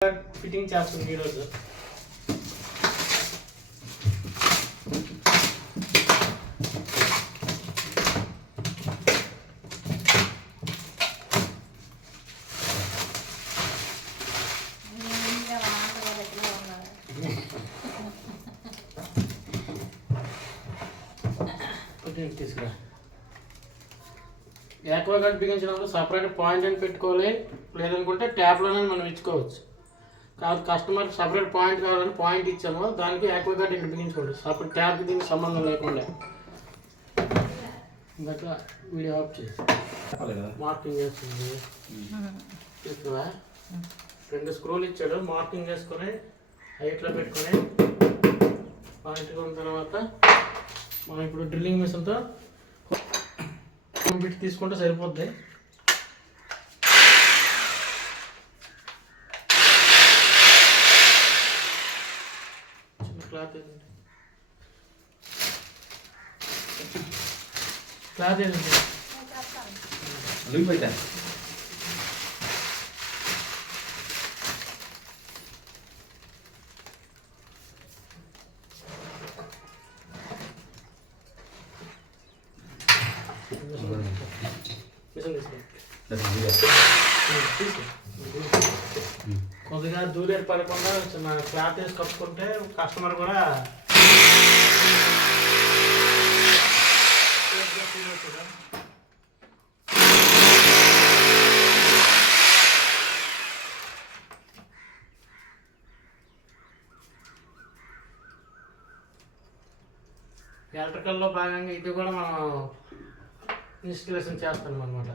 Fitting చేస్తుంది ఈరోజు. తీసుకురా. యాక్వాగార్డ్ బిగించినప్పుడు సపరేట్ పాయింట్ అని పెట్టుకోవాలి, లేదనుకుంటే ట్యాప్లోనే మనం ఇచ్చుకోవచ్చు. కాదు కస్టమర్కి సపరేట్ పాయింట్ కావాలని పాయింట్ ఇచ్చాము, దానికి యాక్వాగార్డ్ ఇక్కడ బిగించుకోండి, సపరేట్ ట్యాప్ దీనికి సంబంధం లేకుండా. ఇంకా వీడియో ఆఫ్ చేసి మార్కింగ్ చేస్తుంది. చూస్తున్నా 2 స్క్రూలు ఇచ్చాడు, మార్కింగ్ చేసుకొని హైట్లో పెట్టుకొని పాయింట్ కొన్న తర్వాత మనం ఇప్పుడు డ్రిల్లింగ్ మిషన్తో బిట్ తీసుకుంటే సరిపోద్ది. చిన్న క్లాత్ ఏదండి, క్లాత్ ఏదండి కొద్దిగా దూరేరు పడకుండా చిన్న క్లాత్ వేసి కప్పుకుంటే కస్టమర్ కూడా ఎలక్ట్రికల్లో భాగంగా ఇది కూడా మనం ఇన్స్టలేషన్ చేస్తాం అన్నమాట.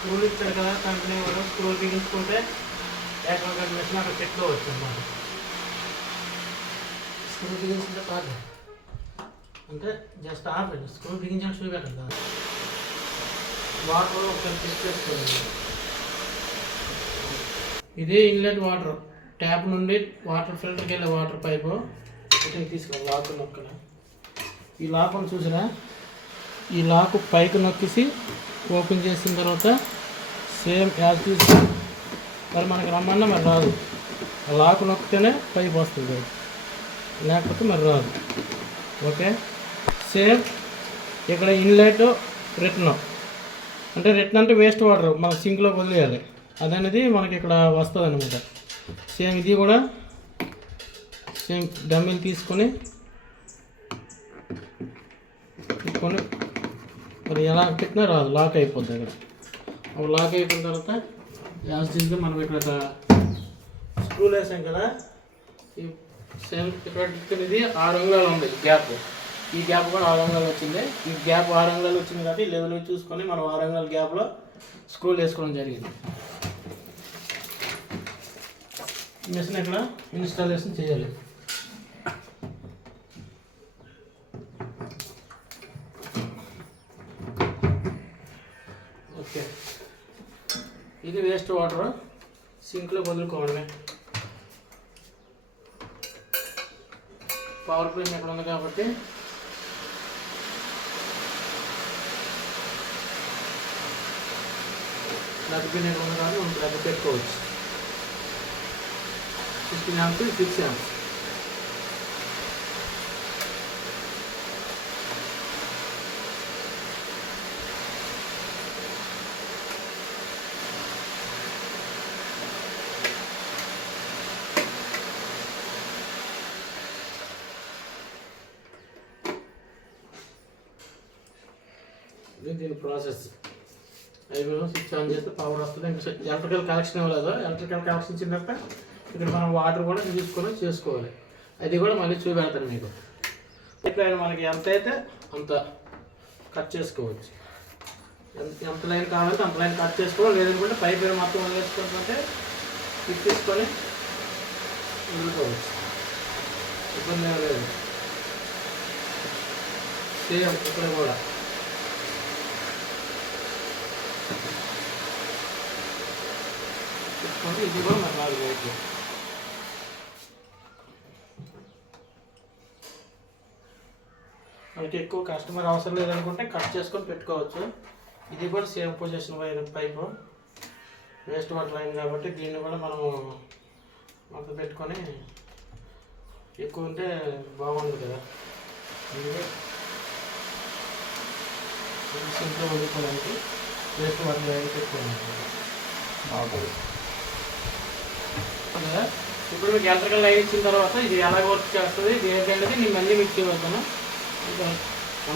స్క్రూలు ఇచ్చారు కదా, కంపెనీ వాళ్ళు స్క్రూలు బిగించుకుంటే యాక్వాగార్డ్ మిషన్ అక్కడ పెట్టుకోవచ్చు అన్నమాట. స్క్రూ బిగించుకుంటే కాదు అంటే జస్ట్ ఆపండి, స్క్రూ బిగించిన షూ పెట్టండి. వాటర్ ఒకసారి తీసుకోండి. ఇదే ఇన్లెట్ వాటర్, ట్యాప్ నుండి వాటర్ ఫిల్టర్కి వెళ్ళే వాటర్ పైపు ఇక్కడికి తీసుకోండి. లాక్ నొక్కల ఈ లాక్ను చూసినా, ఈ లాక్ పైకి నొక్కేసి ఓపెన్ చేసిన తర్వాత సేమ్ యాజ్ తీసి మరి మనకి రమ్మన్నా మరి రాదు. లాక్ నొక్కితేనే పైపు వస్తుంది, లేకపోతే మరి రాదు. ఓకే, సేమ్ ఇక్కడ ఇన్లెట్ రిటర్న్ అంటే రిటర్న్ అంటే వేస్ట్ వాటర్ మన సింక్లో వదిలేయాలి, అదనేది మనకి ఇక్కడ వస్తుంది అనమాట. సేమ్ ఇది కూడా సేమ్ డమ్మీలు తీసుకొని మరి ఎలా పెట్టినా రాదు, లాక్ అయిపోద్ది. ఇక్కడ లాక్ అయిపోయిన తర్వాత యాజ్ తీసుగా మనం ఇక్కడ స్క్రూలు వేసాం కదా, ఈ సేమ్ ఇక్కడ ఇది 6 అంగుళాలు ఉంది గ్యాప్, ఈ గ్యాప్ కూడా 6 అంగుళాలు వచ్చింది. ఈ గ్యాప్ 6 అంగుళాలు వచ్చింది కాబట్టి లెవెల్ చూసుకొని మనం 6 అంగుళాల గ్యాప్లో స్క్రూలు వేసుకోవడం జరిగింది. మిషన్ ఇక్కడ ఇన్స్టాలేషన్ చేయాలి. ఓకే, ఇది వేస్ట్ వాటర్ సింక్లో వదులుకోవడమే. పవర్ ప్లేన్ ఎక్కడ ఉంది కాబట్టి ప్లగ్ పిన్ ఎక్కడ ఉంది కాబట్టి మనం ప్లగ్ పెట్టుకోవచ్చు. 16 amps 6 amps. దీని ప్రాసెస్ అయిపోయిన స్విచ్ ఆన్ చేస్తే పవర్ వస్తుంది. ఇంకా ఎలక్ట్రికల్ కనెక్షన్ ఇవ్వలేదు, ఎలక్ట్రికల్ కనెక్షన్ ఇచ్చిన తర్వాత ఇక్కడ మనం వాటర్ కూడా తీసుకొని చేసుకోవాలి. అది కూడా మళ్ళీ చూపెడతాను మీకు. పైప్ లైన్ మనకి ఎంత అయితే అంత కట్ చేసుకోవచ్చు. ఎంత లైన్ కావాలంటే అంత లైన్ కట్ చేసుకోవాలి. లేదనుకుంటే పైప్ లైన్ మొత్తం వదిలేసుకుంటుంటే ఇది తీసుకొని వదులుకోవచ్చు, ఇబ్బంది ఏం లేదు. సేమ్ ఇక్కడ కూడా తీసుకొని ఇది కూడా మరి 4 వైపులు. మనకి ఎక్కువ కస్టమర్ అవసరం లేదనుకుంటే కట్ చేసుకొని పెట్టుకోవచ్చు. ఇది కూడా same position wire pipe waste water line కాబట్టి దీన్ని కూడా మనం మొత్తం పెట్టుకొని ఎక్కువ ఉంటే బాగుంది కదా. సింట్లో వదులుకోవడానికి వేస్ట్ వాటర్ లైన్ పెట్టుకోవాలి కదా. ఇప్పుడు మీకు ఎలక్ట్రికల్ లైన్ ఇచ్చిన తర్వాత ఇది ఎలా వర్క్ చేస్తుంది, దేనికనేది నేను మళ్ళీ మీకు చూద్దాను.